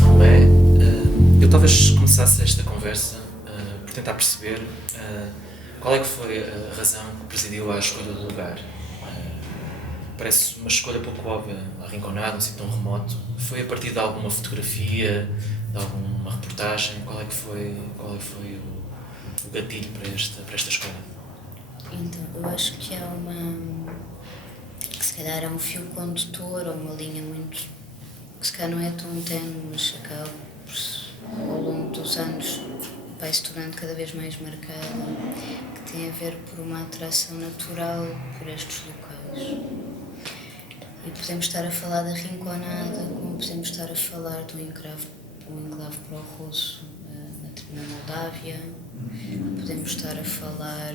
não é? Eu talvez começasse esta conversa por tentar perceber qual é que foi a razão que presidiu à escolha do lugar. Parece uma escolha pouco óbvia, arrinconada, um sítio tão remoto. Foi a partir de alguma fotografia, de alguma reportagem? Qual é que foi o gatilho para esta escolha? Então, eu acho que há que se calhar é um fio condutor ou uma linha muito, que se calhar não é tão tenue, mas acaba por, ao longo dos anos, vai se tornando cada vez mais marcada, que tem a ver por uma atração natural por estes locais. E podemos estar a falar da Rinconada, como podemos estar a falar do enclave pró-russo na Moldávia, podemos estar a falar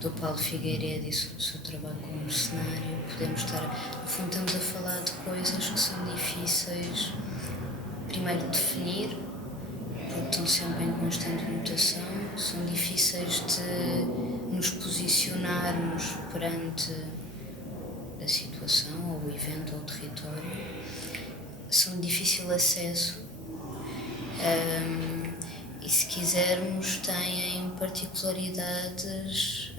do Paulo Figueiredo e do seu trabalho como mercenário, podemos estar, no fundo estamos a falar de coisas que são difíceis, primeiro de definir, porque estão sempre em constante mutação, são difíceis de nos posicionarmos perante a situação, ou o evento, ou o território, são de difícil acesso e, se quisermos, têm particularidades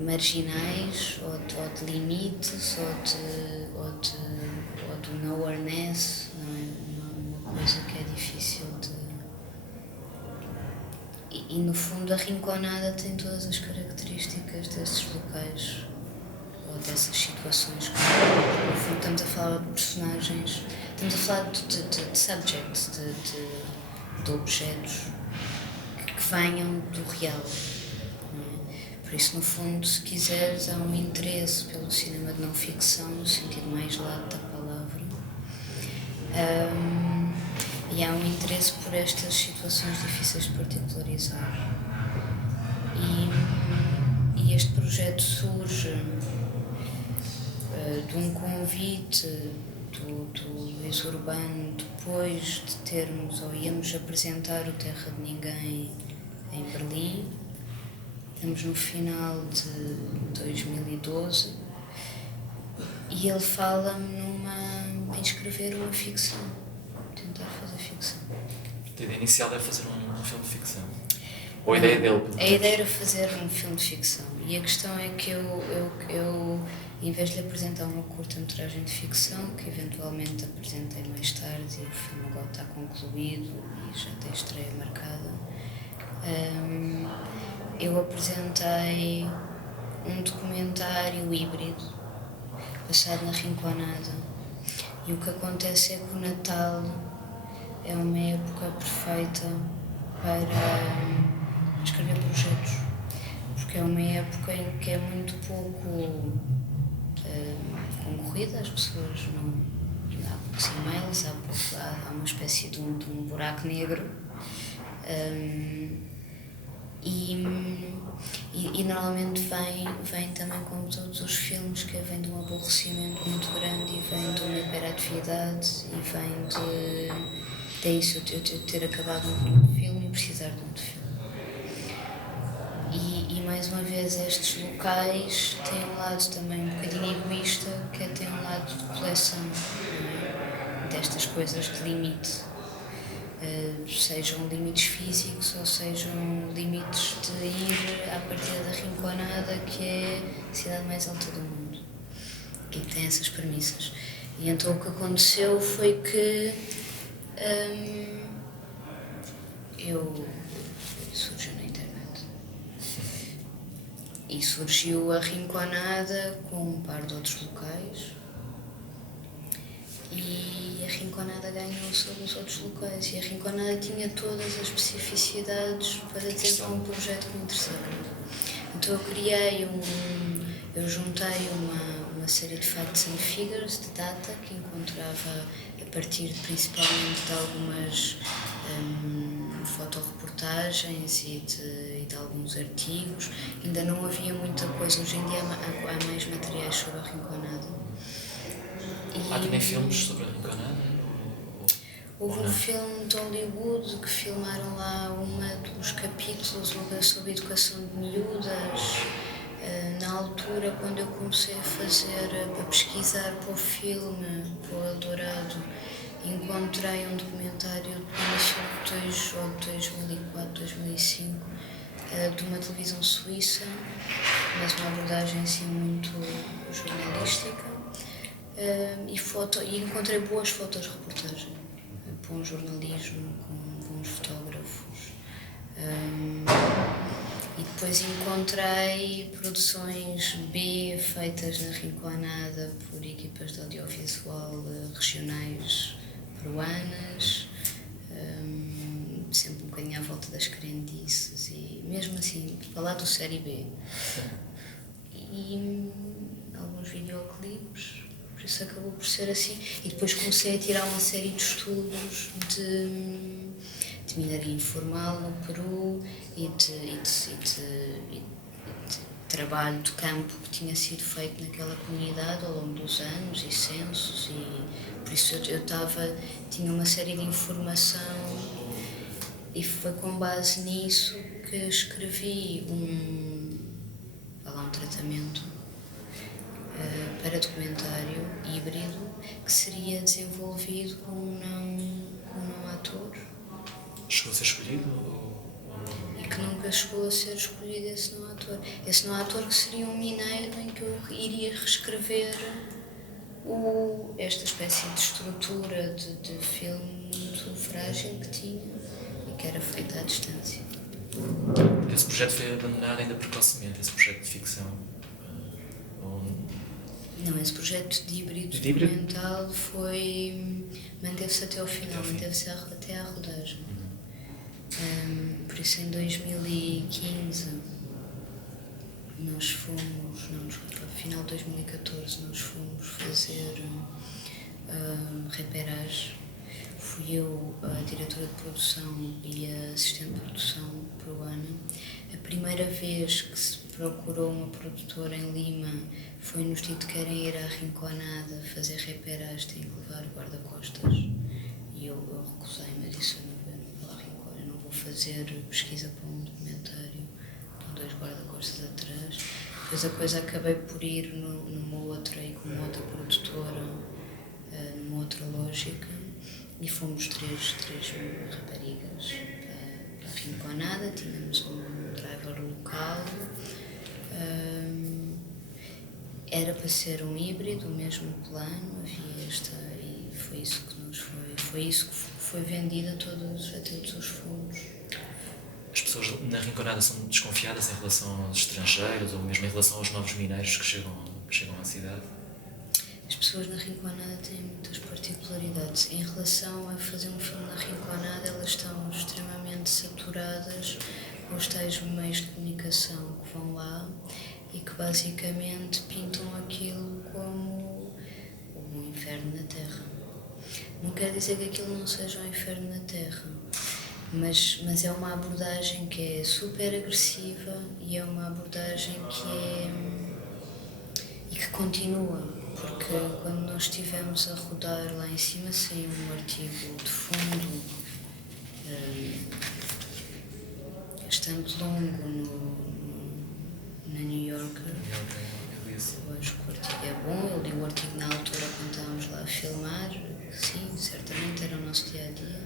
marginais, ou de limites, ou do nowhereness, não é uma coisa que é difícil de... E no fundo a Rinconada tem todas as características desses locais ou dessas situações. No fundo estamos a falar de personagens, estamos a falar de subjects, de objetos que venham do real. Não é? Por isso, no fundo, se quiseres, há um interesse pelo cinema de não ficção, no sentido mais lato da palavra. E há um interesse por estas situações difíceis de particularizar. E este projeto surge de um convite do ex-urbano, depois de termos, ou íamos apresentar o Terra de Ninguém em Berlim. Estamos no final de 2012 e ele fala-me em escrever uma ficção. Tentar fazer ficção. A ideia inicial era fazer um filme de ficção? Ou a ideia dele? A ideia era fazer um filme de ficção. E a questão é que eu em vez de lhe apresentar uma curta-metragem de ficção, que eventualmente apresentei mais tarde e o filme agora está concluído e já tem estreia marcada, eu apresentei um documentário híbrido passado na Rinconada. E o que acontece é que o Natal é uma época perfeita para escrever projetos, porque é uma época em que é muito pouco concorrida, as pessoas não... Há poucos e-mails, há uma espécie de um buraco negro, e normalmente vem também, como todos os filmes, que vem de um aborrecimento muito grande e vem de uma hiperatividade e vem de isso, eu ter acabado um filme e precisar de outro filme. E mais uma vez estes locais têm um lado também um bocadinho egoísta, que tem um lado de coleção, não é? Destas coisas de limite. Sejam limites físicos ou sejam limites de ir à partida da Rinconada, que é a cidade mais alta do mundo e que tem essas premissas. E então o que aconteceu foi que surgiu na internet e surgiu a Rinconada com um par de outros locais. E a Rinconada ganhou sobre os outros locais e a Rinconada tinha todas as especificidades para ter um projeto que me interessava. Então eu juntei uma série de facts and figures, de data, que encontrava a partir principalmente de algumas fotoreportagens e de alguns artigos. Ainda não havia muita coisa, hoje em dia há mais materiais sobre a Rinconada. Há também filmes sobre a Rinconada? Houve um filme de Hollywood que filmaram lá dos capítulos sobre educação de miúdas. Na altura, quando eu comecei a pesquisar para o filme, para o Eldorado, encontrei um documentário do início de 2004, 2005, de uma televisão suíça, mas uma abordagem assim muito jornalística, e encontrei boas fotos de reportagem, bom jornalismo, com bons fotógrafos. E depois encontrei produções B feitas na Rinconada por equipas de audiovisual regionais peruanas, sempre um bocadinho à volta das crendices e mesmo assim, falar do série B. E alguns videoclipes, por isso acabou por ser assim. E depois comecei a tirar uma série de estudos de minaria informal no Peru e de trabalho de campo que tinha sido feito naquela comunidade ao longo dos anos e censos, e por isso eu tinha uma série de informação, e foi com base nisso que escrevi um tratamento para documentário híbrido que seria desenvolvido com um não ator. Chegou a ser escolhido ou não? E que nunca chegou a ser escolhido esse não ator. Esse não ator que seria um mineiro em que eu iria reescrever esta espécie de estrutura de filme muito frágil que tinha e que era feita à distância. Esse projeto foi abandonado ainda precocemente, esse projeto de ficção? Não, esse projeto de híbrido documental manteve-se até ao final, manteve-se até à rodagem. Por isso, em 2015, final de 2014, nós fomos fazer repérage. Fui eu, a diretora de produção e a assistente de produção peruana. A primeira vez que se procurou uma produtora em Lima foi-nos dito que querem ir à Rinconada fazer repérage, têm que levar guarda-costas. E eu recusei-me, disse: eu não vou à Rincona, eu não vou fazer pesquisa para um documentário com 2 guarda-costas atrás. Depois a coisa acabei por ir numa outra e com uma outra produtora, numa outra lógica, e fomos três raparigas para a Rinconada. Tínhamos um driver local, era para ser um híbrido, o mesmo plano, havia e foi isso que foi vendido a todos os fundos. As pessoas na Rinconada são desconfiadas em relação aos estrangeiros ou mesmo em relação aos novos mineiros que chegam à cidade? As pessoas na Rinconada têm muitas particularidades. Em relação a fazer um filme na Rinconada, elas estão extremamente saturadas com os tais meios de comunicação que vão lá e que basicamente pintam aquilo como um inferno na Terra. Não quer dizer que aquilo não seja um inferno na Terra, mas é uma abordagem que é super agressiva e é uma abordagem que continua, porque quando nós estivemos a rodar lá em cima saiu um artigo de fundo bastante longo na New Yorker. Eu acho que o artigo é bom, eu li o artigo na altura quando estávamos lá a filmar. Sim, certamente era o nosso dia-a-dia.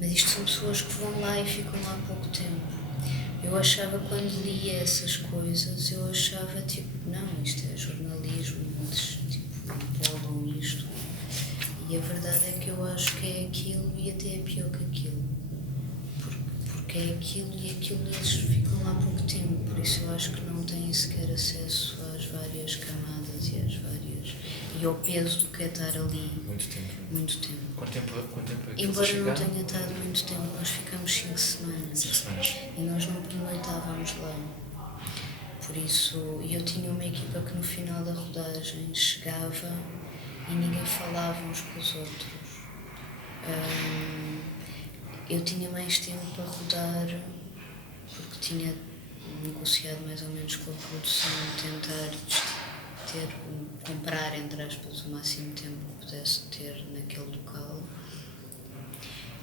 Mas isto são pessoas que vão lá e ficam lá há pouco tempo. Eu achava, quando lia essas coisas, não, isto é jornalismo, eles bolam isto. E a verdade é que eu acho que é aquilo e até é pior que aquilo. Porque é aquilo e eles ficam lá há pouco tempo, por isso eu acho que não têm sequer acesso às várias camadas e ao peso do que é estar ali. Muito tempo. Quanto tempo é que Embora não tenha estado muito tempo, nós ficamos 5 semanas. 5 semanas. E nós não pernoitávamos lá. Por isso, eu tinha uma equipa que no final da rodagem chegava e ninguém falava uns com os outros. Eu tinha mais tempo para rodar, porque tinha negociado mais ou menos com a produção, tentar comprar, entre aspas, o máximo tempo que pudesse ter naquele local.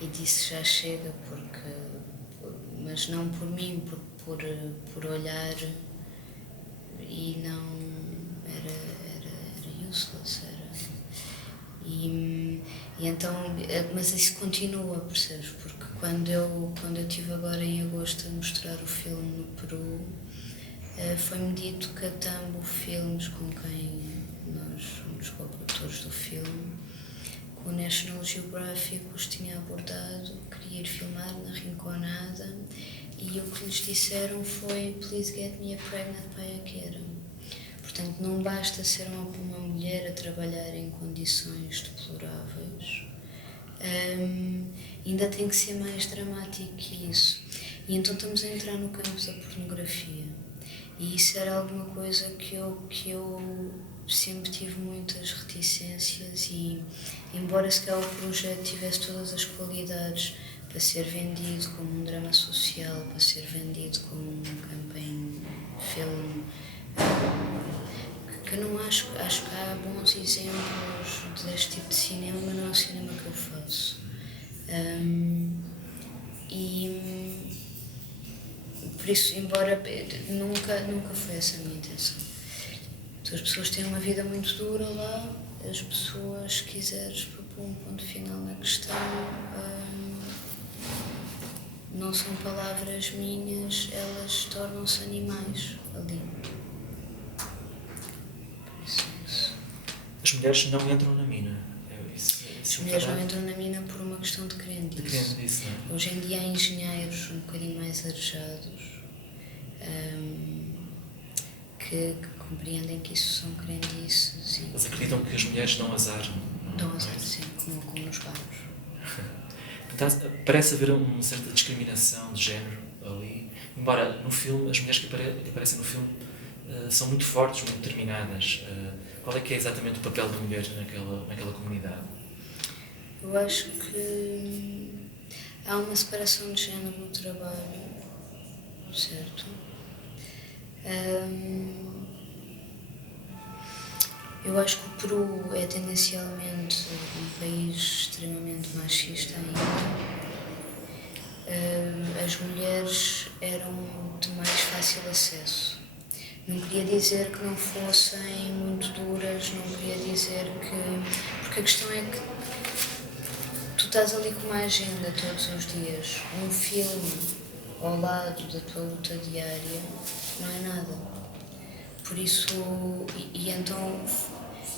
E disse: já chega, mas não por mim, por olhar e não era useless, e então, mas isso continua, percebes? Porque quando eu estive agora em agosto a mostrar o filme no Peru, foi-me dito que a Tambo Filmes, com quem nós somos co-produtores do filme, que o National Geographic os tinha abordado, queria ir filmar na Rinconada, e o que lhes disseram foi: please get me a pregnant paiaquera. Portanto, não basta ser uma mulher a trabalhar em condições deploráveis, ainda tem que ser mais dramático que isso. E então estamos a entrar no campo da pornografia. E isso era alguma coisa que eu sempre tive muitas reticências, e embora se calhar o projeto tivesse todas as qualidades para ser vendido como um drama social, para ser vendido como um campaign film, que eu não acho que há bons exemplos deste tipo de cinema, mas não é o cinema que eu faço. E por isso, embora nunca foi essa a minha intenção. Então, as pessoas têm uma vida muito dura lá, as pessoas, se quiseres propor um ponto final na questão, não são palavras minhas, elas tornam-se animais ali. As mulheres não entram na mina. As mulheres não entram na mina por uma questão de crendice. Não é? Hoje em dia há engenheiros um bocadinho mais arejados, que compreendem que isso são crendices. Eles acreditam que as mulheres dão azar. Dão azar, sim, como nos bairros. Parece haver uma certa discriminação de género ali, embora no filme, as mulheres que aparecem no filme são muito fortes, muito determinadas. Qual é que é exatamente o papel da mulher naquela comunidade? Eu acho que há uma separação de género no trabalho, certo? Eu acho que o Peru é tendencialmente um país extremamente machista ainda. As mulheres eram de mais fácil acesso. Não queria dizer que não fossem muito duras, não queria dizer que... Porque a questão é que tu estás ali com uma agenda todos os dias, um filme ao lado da tua luta diária, não é nada. Por isso, então,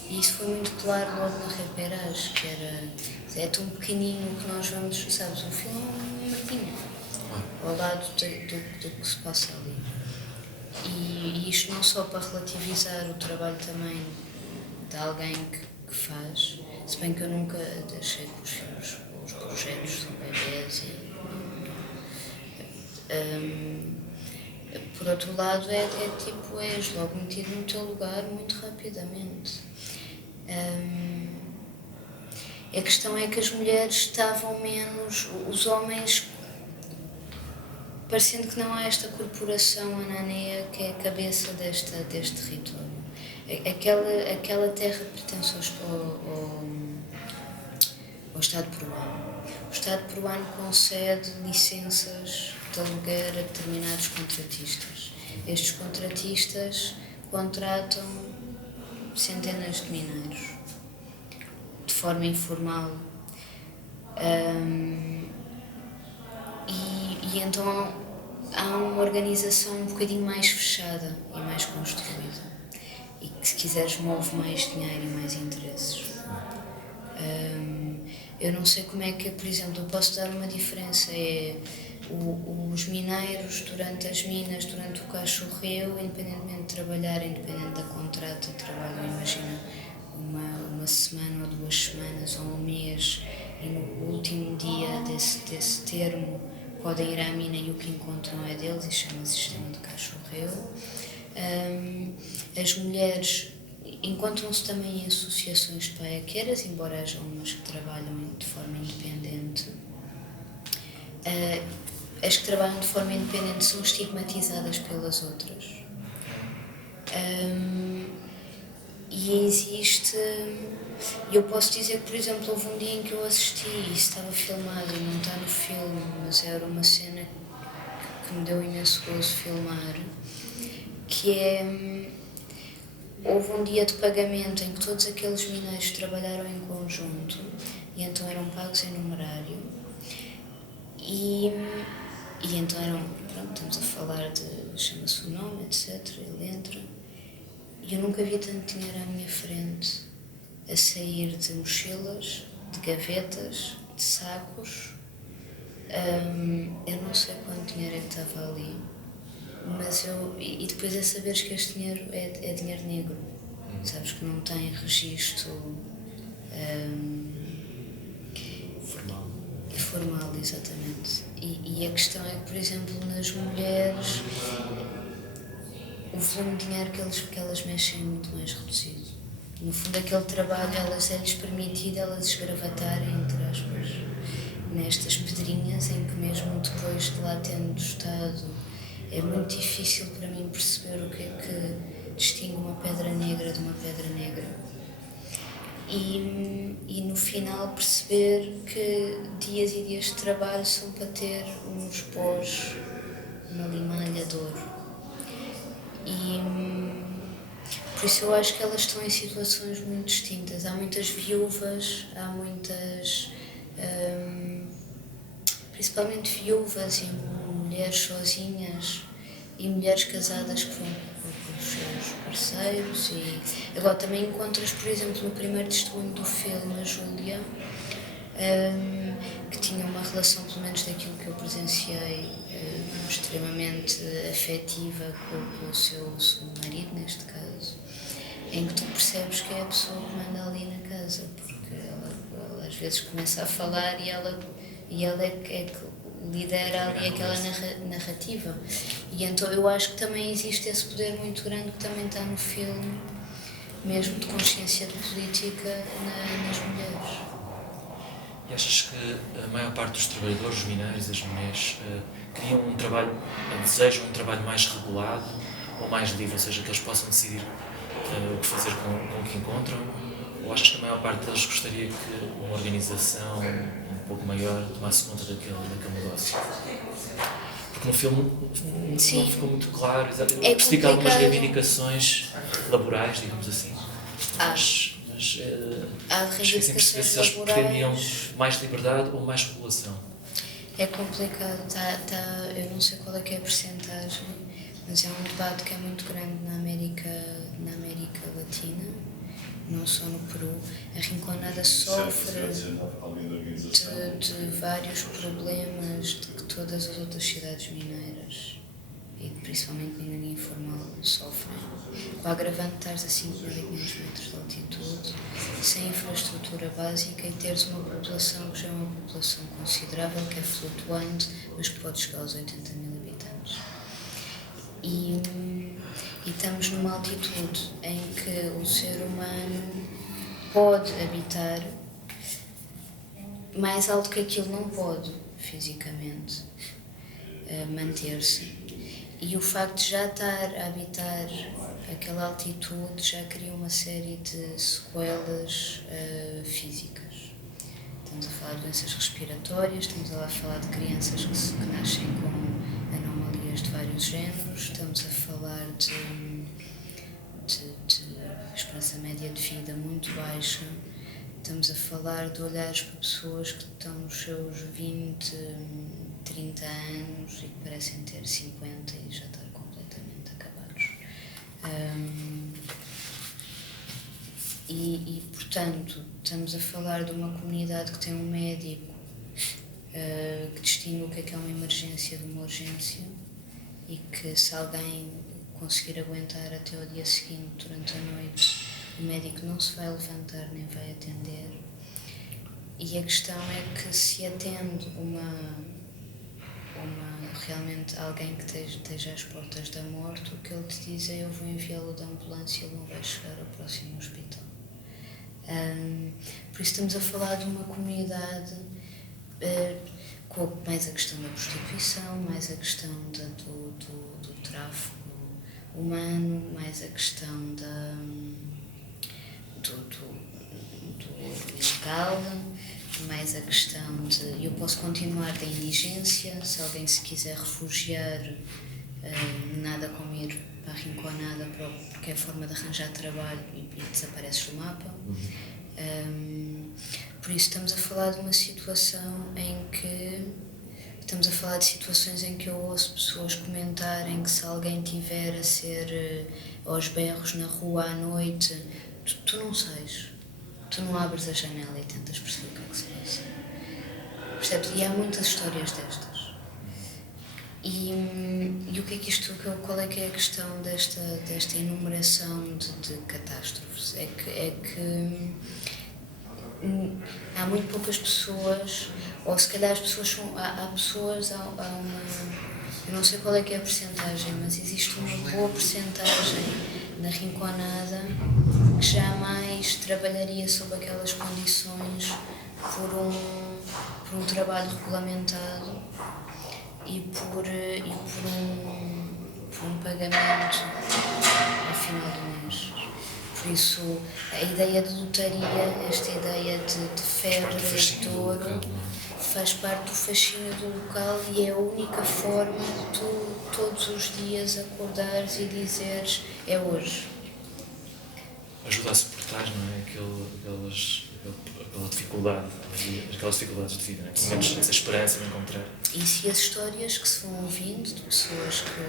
isso foi muito claro logo na reperagem, que é tão pequenino que nós vamos, sabes, o filme é uma marquinha ao lado do que se passa ali. E isto não só para relativizar o trabalho também de alguém que faz, se bem que eu nunca deixei que os filmes, os projetos são bebês por outro lado tipo, és logo metido no teu lugar muito rapidamente. A questão é que as mulheres estavam menos, os homens, parecendo que não há esta corporação ananeia que é a cabeça deste território. Aquela terra pertence ao Estado peruano. O Estado peruano concede licenças de aluguer a determinados contratistas. Estes contratistas contratam centenas de mineiros de forma informal. E então há uma organização um bocadinho mais fechada e mais construída, e que, se quiseres, move mais dinheiro e mais interesses. Eu não sei como é que, por exemplo, eu posso dar uma diferença, os mineiros durante as minas, durante o cachorreio, independentemente de trabalhar, independente da contrata de trabalho, imagina uma semana ou 2 semanas ou um mês, e no último dia desse termo podem ir à mina e o que encontram é deles, e chama-se sistema de cachorreio. As mulheres encontram-se também em associações de paiaqueiras, embora haja umas que trabalham de forma independente. As que trabalham de forma independente são estigmatizadas pelas outras. E existe... Eu posso dizer que, por exemplo, houve um dia em que eu assisti e estava filmado e não está no filme, mas era uma cena que que me deu imenso gozo filmar, que é, houve um dia de pagamento em que todos aqueles mineiros trabalharam em conjunto e então eram pagos em numerário e então eram, pronto, estamos a falar de, chama-se o nome, etc, ele entra e eu nunca vi tanto dinheiro à minha frente a sair de mochilas, de gavetas, de sacos. Eu não sei quanto dinheiro é que estava ali, mas e depois é saberes que este dinheiro é dinheiro negro, sabes, que não tem registro formal, exatamente. E a questão é que, por exemplo, nas mulheres o volume de dinheiro que elas mexem é muito mais reduzido. No fundo, aquele trabalho é-lhes permitido elas esgravatarem, entre aspas, nestas pedrinhas em que mesmo depois de lá tendo estado é muito difícil para mim perceber o que é que distingue uma pedra negra de uma pedra negra e no final perceber que dias e dias de trabalho são para ter uns pós, uma limalha de ouro e por isso eu acho que elas estão em situações muito distintas. Há muitas viúvas, há muitas principalmente viúvas e mulheres sozinhas e mulheres casadas que vão com os seus parceiros e agora também encontras, por exemplo, no primeiro testemunho do filme a Júlia, que tinha uma relação, pelo menos daquilo que eu presenciei, extremamente afetiva com o seu segundo marido, neste caso, em que tu percebes que é a pessoa que manda ali na casa, porque ela às vezes começa a falar e ela é que lidera ali aquela narrativa. E então eu acho que também existe esse poder muito grande que também está no filme, mesmo de consciência de política nas mulheres. E achas que a maior parte dos trabalhadores, os mineiros, as mulheres, queriam um trabalho, desejam um trabalho mais regulado ou mais livre, ou seja, que eles possam decidir o que fazer com o que encontram? Ou achas que a maior parte deles gostaria que uma organização um pouco maior tomasse conta daquele negócio? Porque no filme Sim. não ficou muito claro, É percebi que há algumas complicado. reivindicações laborais, digamos assim, mas Há esqueci de perceber se eles laborais. pretendiam mais liberdade ou mais regulação. É complicado, eu não sei qual é que é a percentagem, mas é um debate que é muito grande na América Latina, não só no Peru. A Rinconada sofre de vários problemas de que todas as outras cidades mineiras, e principalmente mineria informal, sofrem. Com a agravante de estares a 5.500 metros de altitude, sem infraestrutura básica e teres uma população que já é uma população considerável, que é flutuante, mas que pode chegar aos 80.000 habitantes. E estamos numa altitude em que o ser humano pode habitar mais alto que aquilo não pode, fisicamente, manter-se. E o facto de já estar a habitar aquela altitude já cria uma série de sequelas físicas. Estamos a falar de doenças respiratórias, estamos a falar de crianças que nascem com anomalias de vários géneros, estamos a falar de esperança média de vida muito baixa, estamos a falar de olhares para pessoas que estão nos seus 20, 30 anos e que parecem ter 50 e já estar completamente acabados. Portanto, estamos a falar de uma comunidade que tem um médico que distingue o que é uma emergência de uma urgência e que, se alguém conseguir aguentar até ao dia seguinte, durante a noite, o médico não se vai levantar nem vai atender. E a questão é que, se atende realmente alguém que esteja às portas da morte, o que ele te diz é: eu vou enviá-lo da ambulância, ele não vai chegar ao próximo hospital. Por isso estamos a falar de uma comunidade com mais a questão da prostituição, mais a questão do tráfico humano, mais a questão do ilegal, mais a questão de eu posso continuar da indigência, se alguém se quiser refugiar, nada como ir para a Rinconada, porque é a forma de arranjar trabalho e desapareces do mapa. Por isso estamos a falar de uma situação em que estamos a falar de situações em que eu ouço pessoas comentarem que se alguém tiver a ser aos berros na rua à noite, tu não sais, tu não abres a janela e tentas perceber o que é que se passa. Percebes? E há muitas histórias destas. E o que é que isto, qual é que é a questão desta enumeração de catástrofes? É que há muito poucas pessoas, ou se calhar as pessoas são, há pessoas, há uma, eu não sei qual é que é a percentagem, mas existe uma boa percentagem na Rinconada que jamais trabalharia sob aquelas condições por um trabalho regulamentado e por um pagamento ao final do mês. Por isso, a ideia de lotaria, esta ideia de febre, de ouro, faz parte do fascínio do local e é a única forma de tu todos os dias acordares e dizeres é hoje. Ajuda a suportar, não é? Aquela dificuldade, aquelas dificuldades de vida, não é? Pelo menos essa esperança de encontrar. E se as histórias que se vão ouvindo de pessoas que,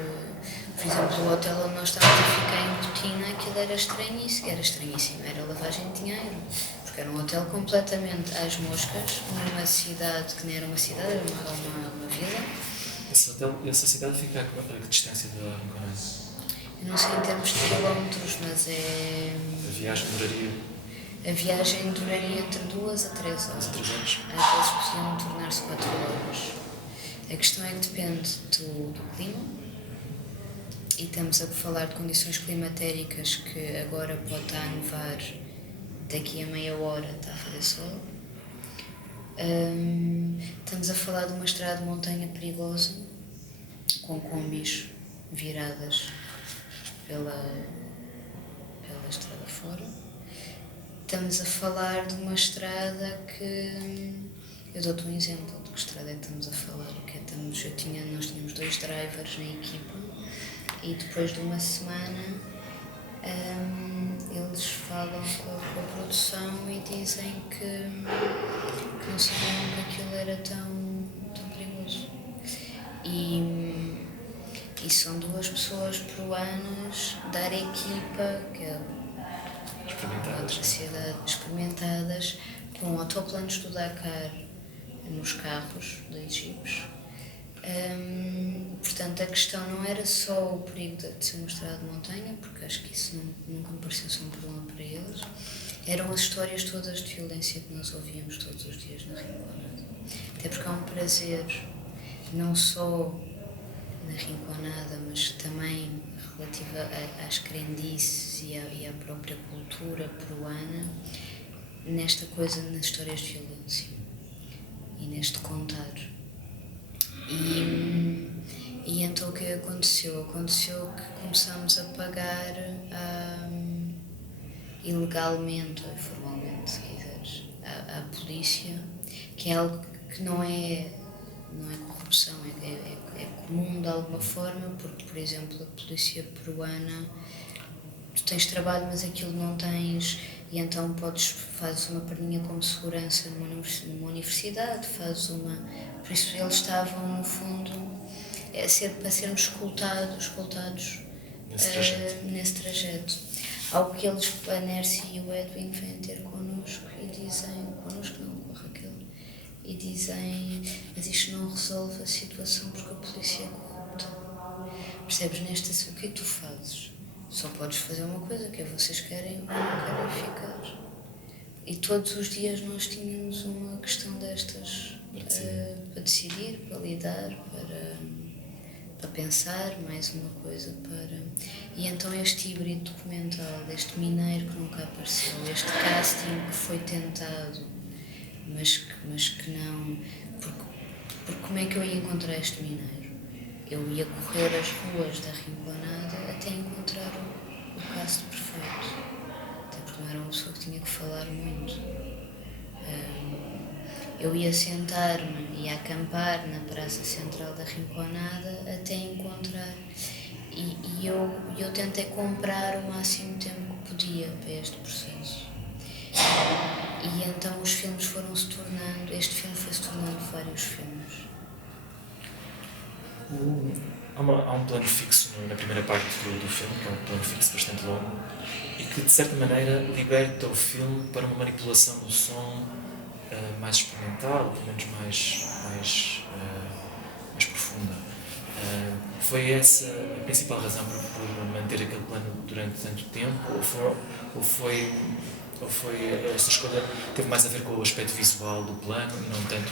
por exemplo, o hotel onde nós estávamos a ficar em Botina, aquilo era estranhíssimo, era lavagem de dinheiro, porque era um hotel completamente às moscas, numa cidade que nem era uma cidade, era uma vila. Essa cidade fica a que distância da Rinconada? Eu não sei em termos de quilómetros, mas é... A viagem duraria entre 2 a 3 horas. 2 a 3 horas? Às vezes podiam tornar-se 4 horas. A questão é que depende do clima e estamos a falar de condições climatéricas que agora pode estar a nevar, daqui a meia hora está a fazer sol. Estamos a falar de uma estrada de montanha perigosa, com combis viradas pela estrada fora. Estamos a falar de uma estrada que... Eu dou-te um exemplo de que estrada é que estamos a falar. Nós tínhamos 2 drivers na equipa e depois de uma semana eles falam com a produção e dizem que não sabiam que aquilo era tão perigoso. E são 2 pessoas peruanas da equipa, que é outra cidade, experimentadas, com autoplanos do Dakar nos carros, 2 jipes. Portanto, a questão não era só o perigo de ser uma estrada de montanha, porque acho que isso nunca me pareceu ser um problema para eles. Eram as histórias todas de violência que nós ouvíamos todos os dias na Rinconada. Até porque há um prazer, não só na Rinconada, mas também relativa às crendices e à própria cultura peruana, nesta coisa, nas histórias de violência e neste contar. E então o que aconteceu? Aconteceu que começámos a pagar ilegalmente ou informalmente, se quiseres, à polícia, que é algo que não é corrupção, é comum de alguma forma, porque, por exemplo, a polícia peruana, tu tens trabalho, mas aquilo não tens, e então fazes uma perninha como segurança numa universidade, por isso eles estavam, no fundo, para sermos escoltados nesse trajeto. Algo que eles, a Nércia e o Edwin, vêm ter connosco e dizem, connosco não, com a Raquel, e dizem, mas isto não resolve a situação porque a polícia é corrupta. Percebes? O que é que tu fazes? Só podes fazer uma coisa, que é vocês querem ou não querem ficar. E todos os dias nós tínhamos uma questão destas para decidir, para lidar, para pensar, mais uma coisa para... E então este híbrido documental, este mineiro que nunca apareceu, este casting que foi tentado, mas que não... Porque como é que eu ia encontrar este mineiro? Eu ia correr as ruas da Rinconada até encontrar o caso perfeito. Até porque não era uma pessoa que tinha que falar muito. eu ia sentar-me e acampar na praça central da Rinconada até encontrar. E eu tentei comprar o máximo tempo que podia para este processo. E então os filmes foram-se tornando, este filme foi-se tornando vários filmes. Há um plano fixo na primeira parte do filme, que é um plano fixo bastante longo, e que de certa maneira liberta o filme para uma manipulação do som mais experimental, ou pelo menos mais profunda. Foi essa a principal razão por manter aquele plano durante tanto tempo, ou foi essa escolha teve mais a ver com o aspecto visual do plano e não tanto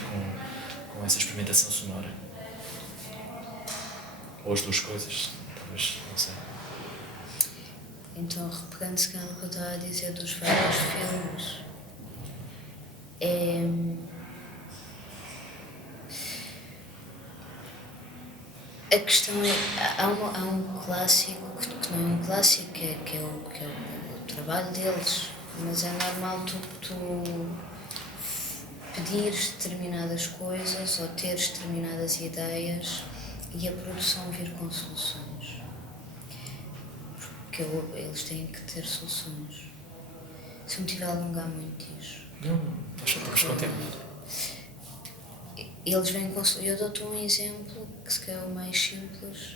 com essa experimentação sonora? Ou as duas coisas, talvez, não sei. Então, repegando-se no que eu estava a dizer dos vários filmes, a questão é, há um clássico que não é um clássico, que é o trabalho deles, mas é normal tu pedires determinadas coisas ou teres determinadas ideias e a produção vir com soluções, porque eles têm que ter soluções. Se eu me tiver a alongar muito disso. Não, nós só estamos com tempo. Eles vêm com... Eu dou-te um exemplo que se calhar é o mais simples,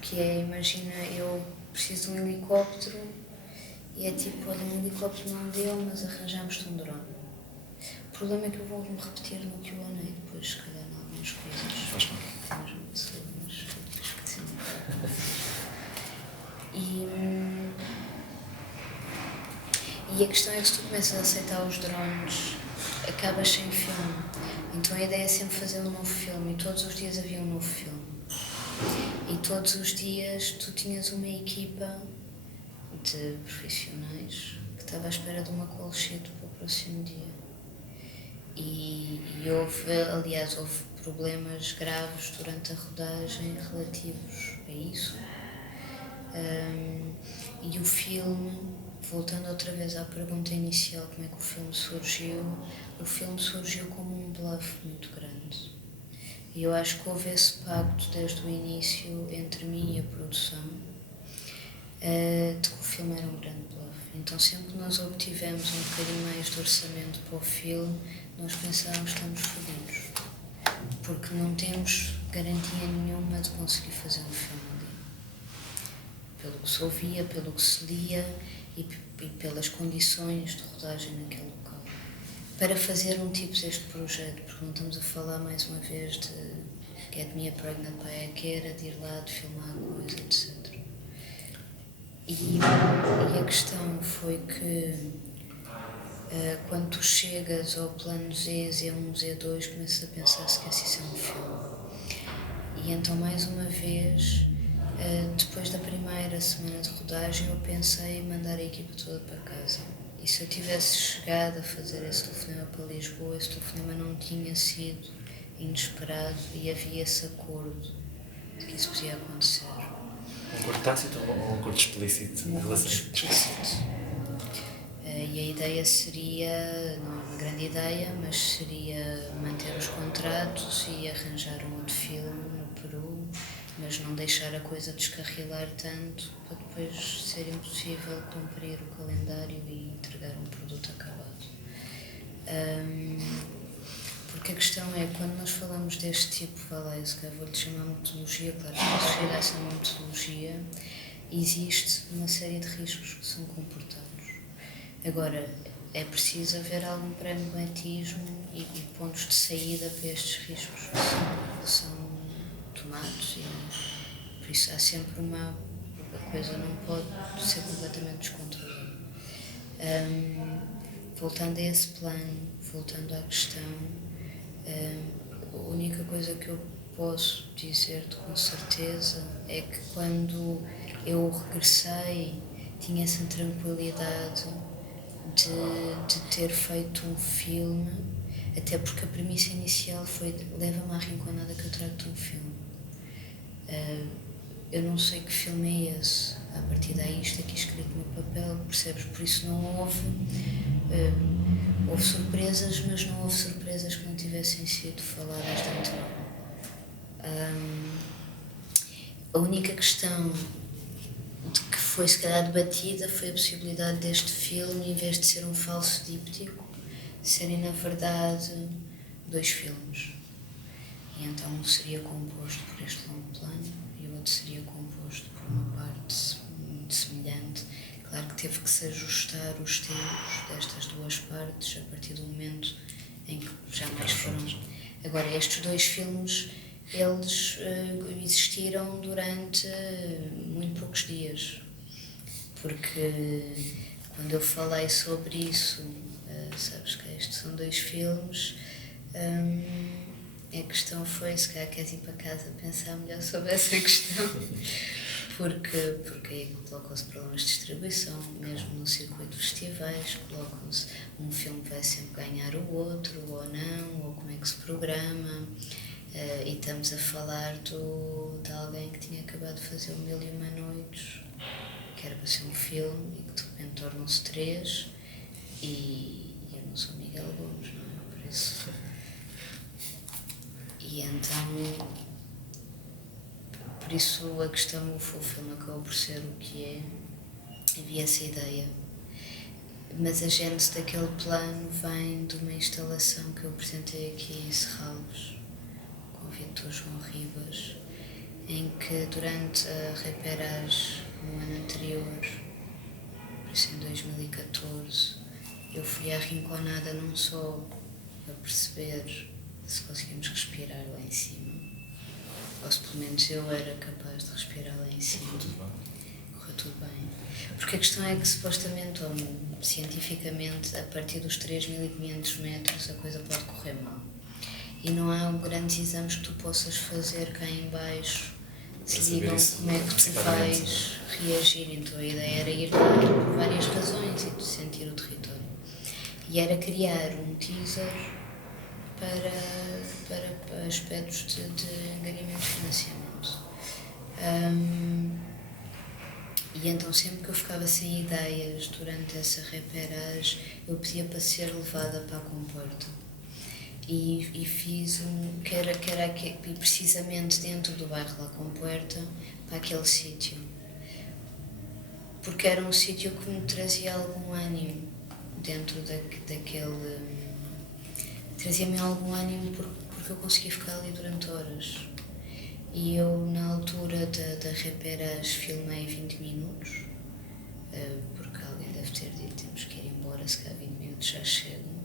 que é, imagina, eu preciso de um helicóptero e é tipo, olha, um helicóptero não deu, mas arranjamos-te um drone. O problema é que eu vou-me repetir no Q&A depois, se calhar, em algumas coisas. Faz mal. Temos umas esqueci. E a questão é que se tu começas a aceitar os drones, acabas sem filme. Então a ideia é sempre fazer um novo filme, e todos os dias havia um novo filme. E todos os dias tu tinhas uma equipa de profissionais que estava à espera de uma call sheet para o próximo dia. E houve problemas graves durante a rodagem relativos a isso. E o filme, voltando outra vez à pergunta inicial, como é que o filme surgiu como um bluff muito grande. E eu acho que houve esse pacto desde o início entre mim e a produção, de que o filme era um grande bluff. Então sempre que nós obtivemos um bocadinho mais de orçamento para o filme, nós pensávamos que estamos fodidos, porque não temos garantia nenhuma de conseguir fazer um filme ali. Pelo que se ouvia, pelo que se lia e pelas condições de rodagem naquele local. Para fazer um tipo deste projeto, porque não estamos a falar mais uma vez de Get Me a Pregnant by a Kera, de ir lá, de filmar a coisa, etc. E a questão foi que quando tu chegas ao plano Z, Z1, Z2, começas a pensar se quer ser um filme. E então, mais uma vez, depois da primeira semana de rodagem, eu pensei em mandar a equipa toda para casa. E se eu tivesse chegado a fazer esse telefonema para Lisboa, esse telefonema não tinha sido inesperado e havia esse acordo de que isso podia acontecer. Um acordo tácito ou um acordo explícito? Um acordo explícito. E a ideia seria, não é uma grande ideia, mas seria manter os contratos e arranjar um outro filme no Peru, mas não deixar a coisa descarrilar tanto para depois ser impossível cumprir o calendário e entregar um produto acabado. Porque a questão é, quando nós falamos deste tipo, vou-lhe chamar metodologia, claro que não chega a ser uma metodologia, existe uma série de riscos que são comportados. Agora, é preciso haver algum pragmatismo e pontos de saída para estes riscos que são tomados, e por isso há sempre a coisa não pode ser completamente descontrolada. Voltando a esse plano, voltando à questão, a única coisa que eu posso dizer-te com certeza é que quando eu regressei tinha essa tranquilidade de ter feito um filme, até porque a premissa inicial foi leva-me à Rinconada que eu trago-te um filme. Eu não sei que filme é esse, a partir daí isto aqui escrito no papel, percebes? Por isso não houve Houve surpresas, mas não houve surpresas que não tivessem sido faladas de antemão. A única questão de que foi se calhar debatida foi a possibilidade deste filme, em vez de ser um falso díptico, serem na verdade 2 filmes. E então um seria composto por este longo plano e o outro seria composto por uma parte muito semelhante. Claro que teve que se ajustar os tempos destas 2 partes a partir do momento em que jamais foram. Agora, estes 2 filmes, eles existiram durante muito poucos dias, porque quando eu falei sobre isso, sabes que estes são 2 filmes, a questão foi, se calhar queres ir para casa pensar melhor sobre essa questão, porque aí colocam-se problemas de distribuição, mesmo no circuito de festivais, colocam-se um filme vai sempre ganhar o outro, ou não, ou como é que se programa, e estamos a falar de alguém que tinha acabado de fazer o 1001 Noites, que era para ser um filme, e que de repente tornam-se 3, e eu não sou Miguel Gomes, não é? Por isso... E então, por isso a questão, o filme acabou por ser o que é, havia essa ideia. Mas a gênese daquele plano vem de uma instalação que eu apresentei aqui em Serralves, com o Vitor João Ribas, em que durante a Reperage no ano anterior, por isso em 2014, eu fui arrinconada não só a perceber se conseguimos respirar lá em cima, ou se pelo menos eu era capaz de respirar lá em cima. Correu tudo bem. Porque a questão é que supostamente, ou cientificamente, a partir dos 3.500 metros a coisa pode correr mal. E não há grandes exames que tu possas fazer cá em baixo que te digam como é que tu vais reagir. Então a ideia era ir lá por várias razões e de sentir o território. E era criar um teaser para aspectos de angariamento de financiamento. E então sempre que eu ficava sem ideias durante essa reperage, eu pedia para ser levada para a comporta. E fiz que era precisamente dentro do bairro La Compuerta, para aquele sítio. Porque era um sítio que me trazia algum ânimo dentro daquele... Trazia-me algum ânimo porque eu conseguia ficar ali durante horas. E eu, na altura da reperage, filmei 20 minutos, porque alguém deve ter dito, temos que ir embora, se calhar 20 minutos já chegam.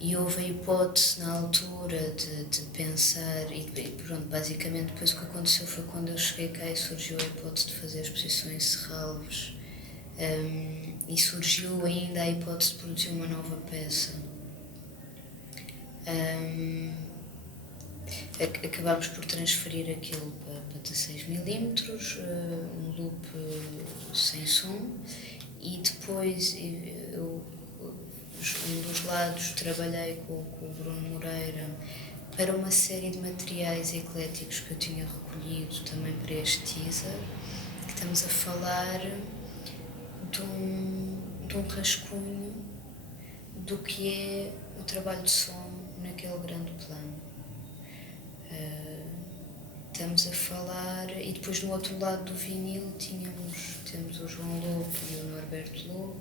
E houve a hipótese na altura de pensar, e pronto, basicamente depois o que aconteceu foi quando eu cheguei cá e surgiu a hipótese de fazer exposições em Serralves, e surgiu ainda a hipótese de produzir uma nova peça. Acabámos por transferir aquilo para 16mm, um loop sem som, e depois um dos lados trabalhei com o Bruno Moreira para uma série de materiais ecléticos que eu tinha recolhido também para este teaser, que estamos a falar de um rascunho do que é o trabalho de som naquele grande plano. Estamos a falar, e depois no outro lado do vinil temos o João Lobo e o Norberto Lobo,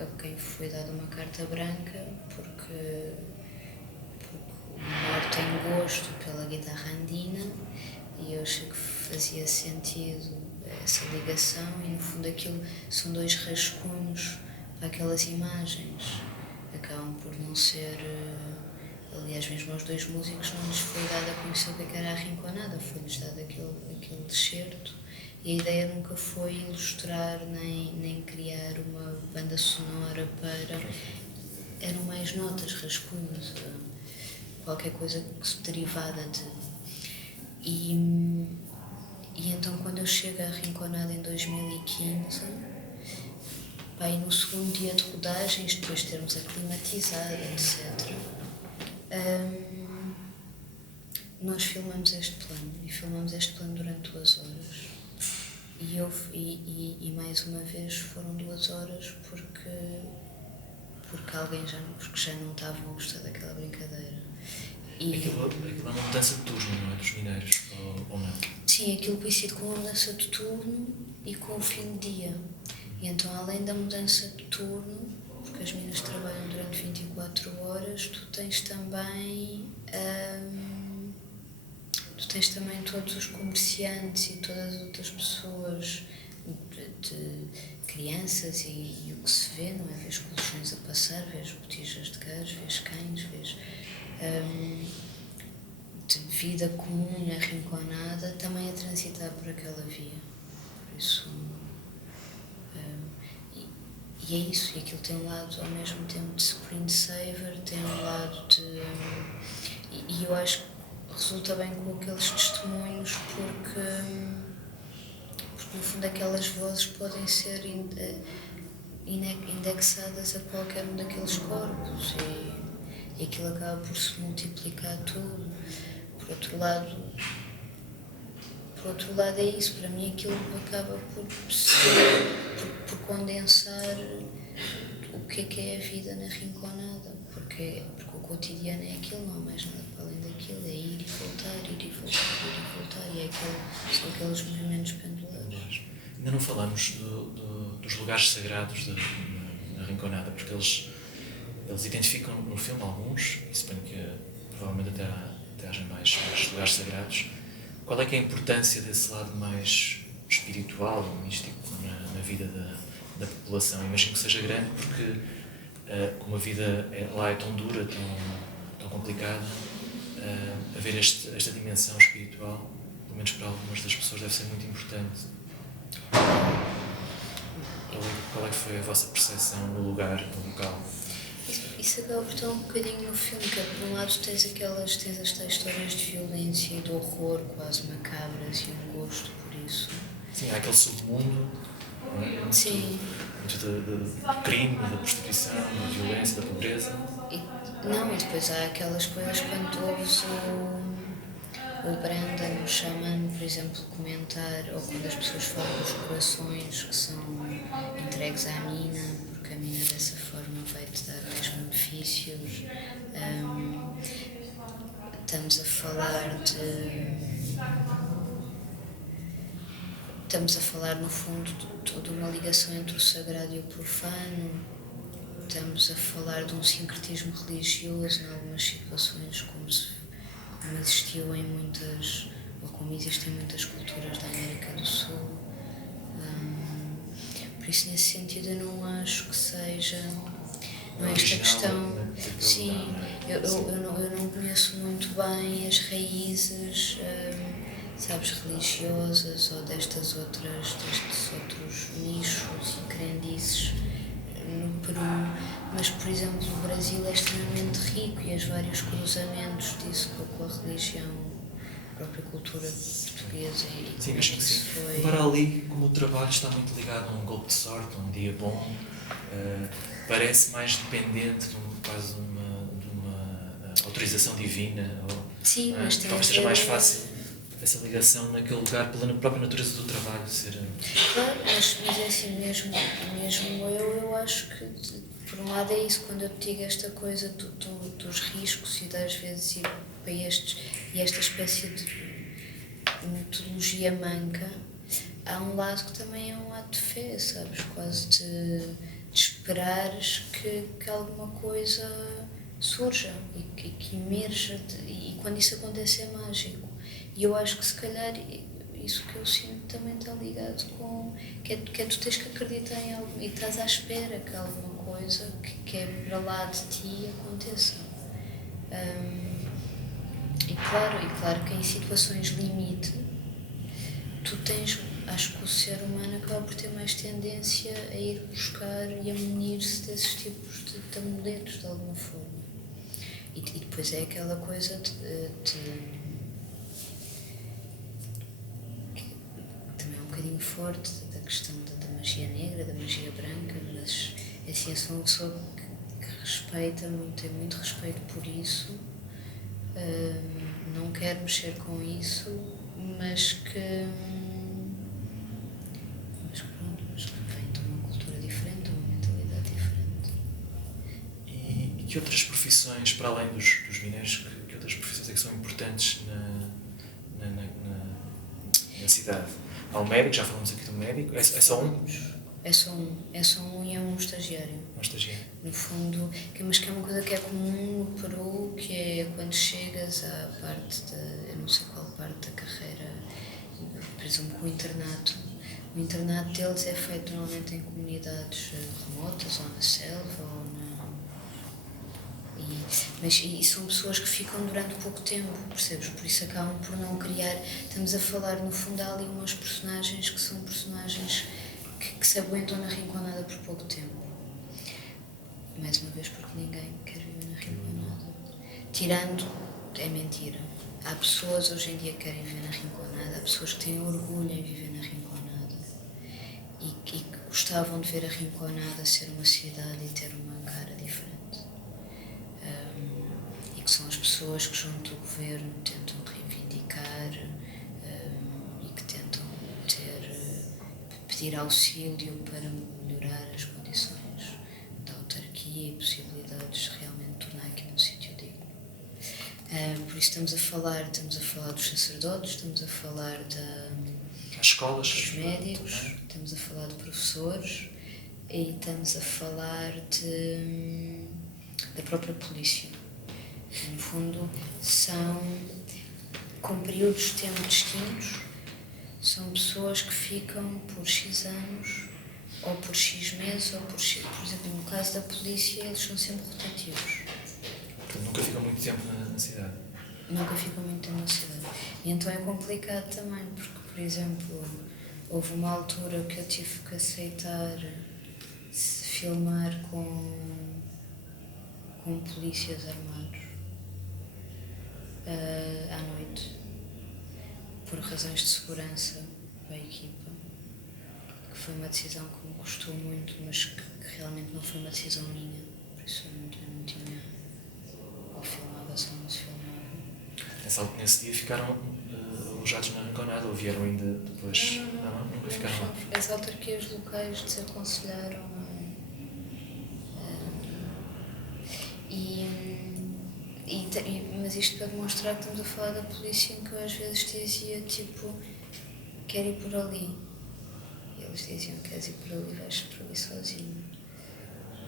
a quem foi dada uma carta branca porque o Nor tem gosto pela guitarra andina e eu achei que fazia sentido essa ligação, e no fundo aquilo são 2 rascunhos para aquelas imagens, acabam por não ser... Aliás, mesmo aos 2 músicos não lhes foi dado a conhecer o que era a Rinconada, foi-lhes dado aquele descerto, e a ideia nunca foi ilustrar nem criar uma banda sonora para... Eram mais notas, rascunhos, qualquer coisa derivada de... E então quando eu chego à Rinconada em 2015, e no segundo dia de rodagens, depois de termos aclimatizado, etc., nós filmamos este plano, e filmamos este plano durante 2 horas. E eu e mais uma vez foram 2 horas porque já não estavam a gostar daquela brincadeira. Aquilo é uma mudança de turno, não é? Dos mineiros, ou não? Sim, aquilo coincide com a mudança de turno e com o fim de dia. E então, além da mudança de turno, porque as minas trabalham durante 24 horas, tu tens também todos os comerciantes e todas as outras pessoas, de crianças e o que se vê, não é? Vês colchões a passar, vês botijas de gás, vês cães, vês de vida comum na Rinconada também a transitar por aquela via. Por isso, e é isso, e aquilo tem um lado ao mesmo tempo de screensaver, tem um lado de... E eu acho que resulta bem com aqueles testemunhos porque no fundo aquelas vozes podem ser indexadas a qualquer um daqueles corpos e aquilo acaba por se multiplicar tudo. Por outro lado é isso, para mim aquilo acaba por condensar o que é a vida na Rinconada, porque o cotidiano é aquilo, não há mais nada para além daquilo, é ir e voltar, e são aqueles movimentos pendulares. Ainda não falamos dos lugares sagrados na Rinconada, porque eles identificam no filme alguns, e suponho que provavelmente até haja mais lugares sagrados. Qual é que é a importância desse lado mais espiritual ou místico na vida da população? Imagino que seja grande porque como a vida lá é tão dura, tão complicada, haver esta dimensão espiritual, pelo menos para algumas das pessoas, deve ser muito importante. Qual é que foi a vossa percepção no local? Isso acaba por estar um bocadinho no filme, que por um lado tens estas histórias de violência e de horror quase macabras e um gosto por isso. Sim, há aquele submundo, não é? Sim. Muito do crime, da prostituição, da violência, da pobreza. E depois há aquelas coisas quando tu ouves o Brandon, o xamã, por exemplo, comentar, ou quando as pessoas falam dos corações que são entregues à mina, porque a mina dessa forma vai-te dar mais benefícios. Estamos a falar no fundo de uma ligação entre o sagrado e o profano. Estamos a falar de um sincretismo religioso em algumas situações, como existiu em muitas, ou como existem muitas culturas da América do Sul. Por isso, nesse sentido, eu não acho que seja... Não é esta questão... Sim, eu não conheço muito bem as raízes, religiosas ou destes outros nichos e crendices no Peru, mas, por exemplo, o Brasil é extremamente rico e há vários cruzamentos disso com a religião, a própria cultura portuguesa. Sim, acho que sim. Embora ali, como o trabalho está muito ligado a um golpe de sorte, a um dia bom, parece mais dependente de uma autorização divina. Sim, mas talvez seja mais fácil essa ligação naquele lugar pela própria natureza do trabalho ser... Claro, mas é assim, mesmo eu acho que por um lado é isso, quando eu te digo esta coisa dos riscos e das vezes ir para esta espécie de metodologia manca, há um lado que também é um ato de fé, sabes, quase de esperares que alguma coisa surja e que emerja, e quando isso acontece é mágico. E eu acho que se calhar isso que eu sinto também está ligado com que tu tens que acreditar em algo e estás à espera que alguma coisa que é para lá de ti aconteça. E claro que em situações limite tu tens, acho que o ser humano acaba por ter mais tendência a ir buscar e a munir-se desses tipos de amuletos de alguma forma. E depois é aquela coisa um bocadinho forte da questão da magia negra, da magia branca, mas assim, eu sou uma pessoa que respeita, tem muito respeito por isso, não quero mexer com isso, mas que outras profissões, para além dos mineiros, que outras profissões é que são importantes na cidade? Há um médico, já falamos aqui do médico, é só um? É só um e é um estagiário. Um estagiário. No fundo, mas que é uma coisa que é comum no Peru, que é quando chegas à parte eu não sei qual parte da carreira, por exemplo, o internato. O internato deles é feito normalmente em comunidades remotas, ou na selva, ou e são pessoas que ficam durante pouco tempo, percebes? Por isso acabam por não criar. Estamos a falar, no fundo, há ali umas personagens que são personagens que se aguentam na Rinconada por pouco tempo. Mais uma vez, porque ninguém quer viver na Rinconada. Tirando, é mentira. Há pessoas hoje em dia que querem viver na Rinconada, há pessoas que têm orgulho em viver na Rinconada e que gostavam de ver a Rinconada ser uma cidade e ter uma cara diferente. E que são as pessoas que, junto ao governo, tentam reivindicar e que tentam pedir auxílio para melhorar as condições da autarquia e possibilidades de realmente tornar aqui um sítio digno. Por isso estamos a falar dos sacerdotes, estamos a falar As escolas, dos médicos, estamos a falar de professores e estamos a falar da própria polícia. No fundo, são, com períodos de tempo distintos, são pessoas que ficam por X anos, ou por X meses, ou por exemplo, no caso da polícia, eles são sempre rotativos. Portanto, nunca ficam muito tempo na cidade. Nunca ficam muito tempo na cidade. E então é complicado também, porque, por exemplo, houve uma altura que eu tive que aceitar filmar com polícias armados à noite, por razões de segurança para a equipa, que foi uma decisão que me custou muito, mas que realmente não foi uma decisão minha, por isso eu não tinha, ou filmava-se ou não se filmava. Nesse dia ficaram alojados na Rinconada ou vieram ainda depois? Não, nunca ficaram lá. As autarquias locais desaconselharam mas isto para demonstrar que estamos a falar da polícia, em que eu às vezes dizia tipo, quero ir por ali, e eles diziam, queres ir por ali, vais por ali sozinho.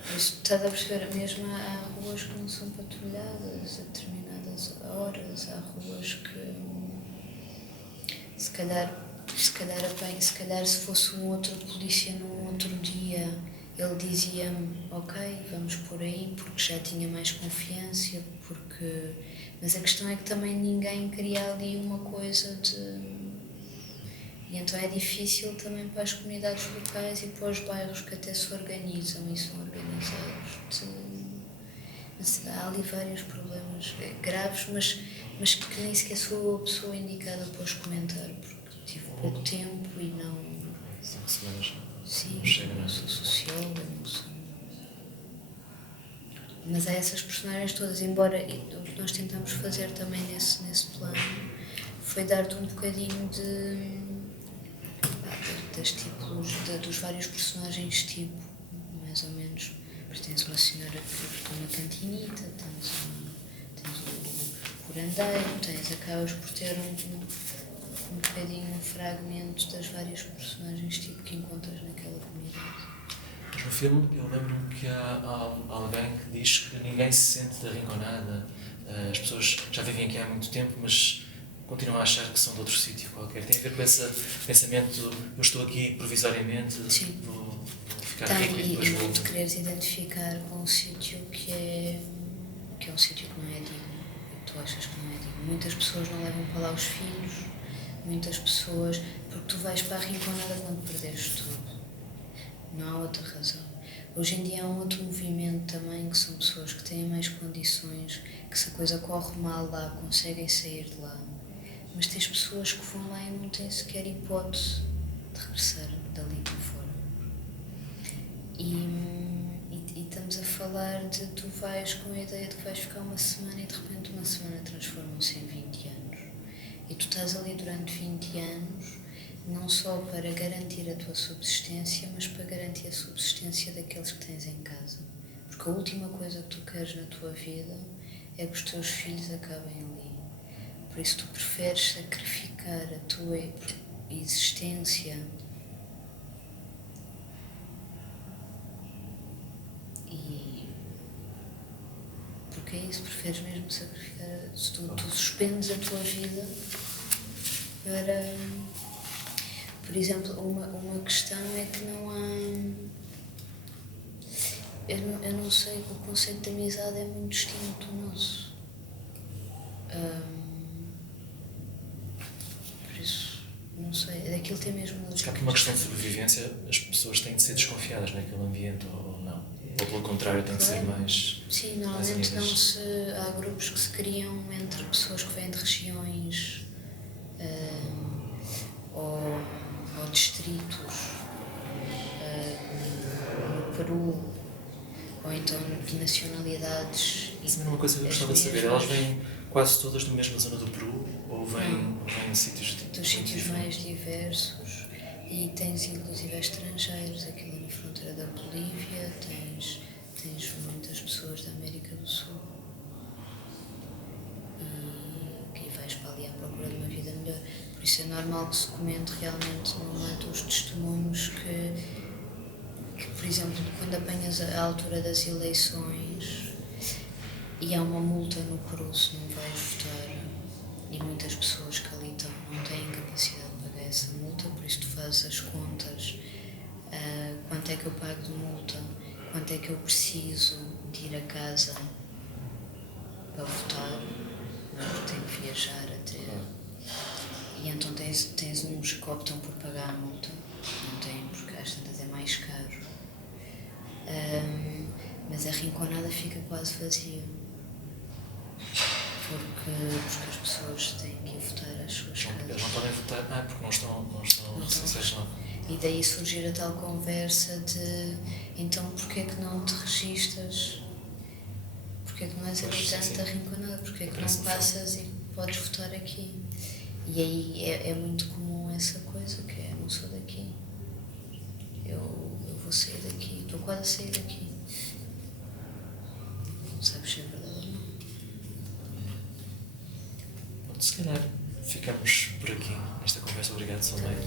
Por isso estás a perceber, mesmo há ruas que não são patrulhadas a determinadas horas, há ruas que se calhar se fosse um outro polícia num outro dia, ele dizia-me, ok, vamos por aí, porque já tinha mais confiança, mas a questão é que também ninguém queria ali uma coisa e então é difícil também para as comunidades locais e para os bairros que até se organizam e são organizados. Mas há ali vários problemas graves, mas que nem sequer sou a pessoa indicada para os comentar, porque tive pouco tempo e não... São semanas. Sim, não chega, não sou socióloga, não sou... Mas há essas personagens todas, embora o que nós tentamos fazer também nesse plano foi dar-te um bocadinho dos vários personagens tipo, mais ou menos. Porque tens uma senhora que fica uma cantinita, tens o curandeiro, acabas por ter um bocadinho fragmentos das várias personagens tipo que encontras naquela comunidade. Mas no filme eu lembro-me que há alguém que diz que ninguém se sente da Rinconada, as pessoas já vivem aqui há muito tempo, mas continuam a achar que são de outro sítio qualquer. Tem a ver com esse pensamento, eu estou aqui provisoriamente, vou ficar rico e depois vou... E tu quereres identificar com um sítio que é um sítio que não é digno, e que tu achas que não é digno. Muitas pessoas não levam para lá os filhos, muitas pessoas... Porque tu vais para a Rinconada quando perdeste tudo. Não há outra razão. Hoje em dia há um outro movimento também, que são pessoas que têm mais condições, que se a coisa corre mal lá, conseguem sair de lá. Mas tens pessoas que vão lá e não têm sequer hipótese de regressar dali para fora. E estamos a falar de tu vais com a ideia de que vais ficar uma semana e de repente uma semana transforma-se em 20 anos. E tu estás ali durante 20 anos não só para garantir a tua subsistência, mas para garantir a subsistência daqueles que tens em casa. Porque Porque a última coisa que tu queres na tua vida é que os teus filhos acabem ali. Por isso tu preferes sacrificar a tua existência e... Porque é isso, preferes mesmo sacrificar... Se tu suspendes a tua vida para... Por exemplo, uma questão é que não há... Eu não sei, o conceito de amizade é muito distinto do nosso. Por isso, não sei, daquilo tem mesmo... Acho que há aqui uma questão de sobrevivência, as pessoas têm de ser desconfiadas naquele ambiente ou não. Ou pelo contrário, têm de ser mais... Sim, normalmente não há grupos que se criam entre pessoas que vêm de regiões ou distritos no Peru, ou então de nacionalidades. Isso é uma coisa que eu gostava de saber. Elas vêm quase todas da mesma zona do Peru ou vêm de sítios dos sítios mais diversos, e tens inclusive estrangeiros. Aquilo na fronteira da Bolívia tens muitas pessoas da América do Sul e vais para ali à procura de uma vida melhor. Por isso é normal que se comente realmente no momento os testemunhos que, por exemplo, quando apanhas a altura das eleições e há uma multa no Peru se não vais votar, e muitas pessoas que ali estão não têm capacidade de pagar essa multa, por isso tu fazes as contas, quanto é que eu pago de multa, quanto é que eu preciso de ir a casa para votar, porque tenho que viajar até... E então tens uns que optam por pagar a multa, não têm, porque às tantas é mais caro. Mas a rinconada fica quase vazia, porque as pessoas têm que ir votar às suas casas. Eles não podem votar porque não estão licenciados, não. E daí surgir a tal conversa de então porquê é que não te registas? Porquê é que não és habitante da rinconada? Porquê é que não passas e podes votar aqui? E aí é muito comum essa coisa que é, não sou daqui, eu vou sair daqui, estou quase a sair daqui. Não sabes se é verdade ou não. Se calhar ficamos por aqui nesta conversa. Obrigado, Salmeiro.